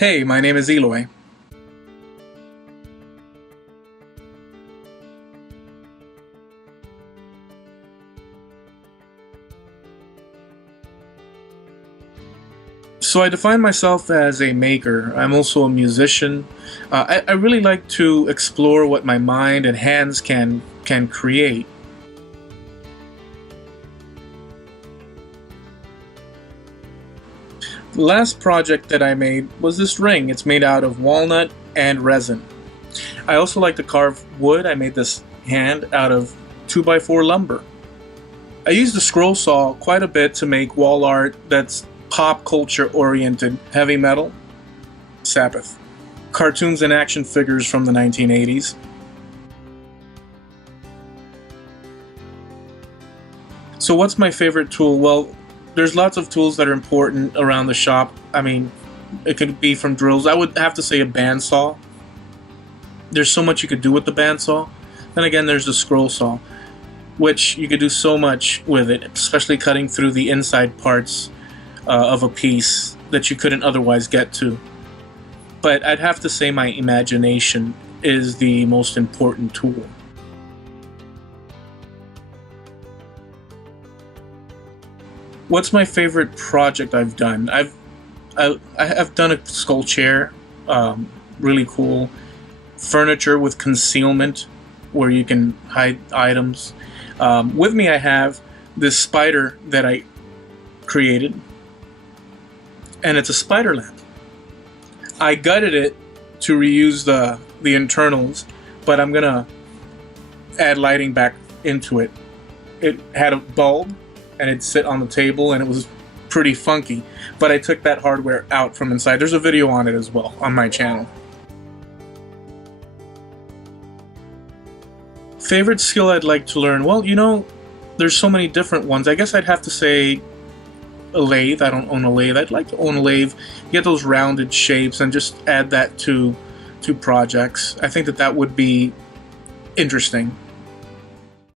Hey, my name is Eloy. So I define myself as a maker. I'm also a musician. I really like to explore what my mind and hands can create. The last project that I made was this ring. It's made out of walnut and resin. I also like to carve wood. I made this hand out of 2x4 lumber. I used the scroll saw quite a bit to make wall art that's pop culture oriented, heavy metal, Sabbath, cartoons and action figures from the 1980s. So what's my favorite tool? Well, there's lots of tools that are important around the shop. I mean, it could be from drills. I would have to say a bandsaw. There's so much you could do with the bandsaw. Then again, there's the scroll saw, which you could do so much with it, especially cutting through the inside parts of a piece that you couldn't otherwise get to. But I'd have to say my imagination is the most important tool. What's my favorite project I've done? I've done a skull chair, really cool. Furniture with concealment, where you can hide items. With me I have this spider that I created, and it's a spider lamp. I gutted it to reuse the internals, but I'm gonna add lighting back into it. It had a bulb, and it'd sit on the table, and it was pretty funky, but I took that hardware out from inside. There's a video on it as well on my channel. Favorite skill I'd like to learn? Well, there's so many different ones. I guess I'd have to say a lathe. I don't own a lathe. I'd like to own a lathe, get those rounded shapes, and just add that to projects. I think that would be interesting.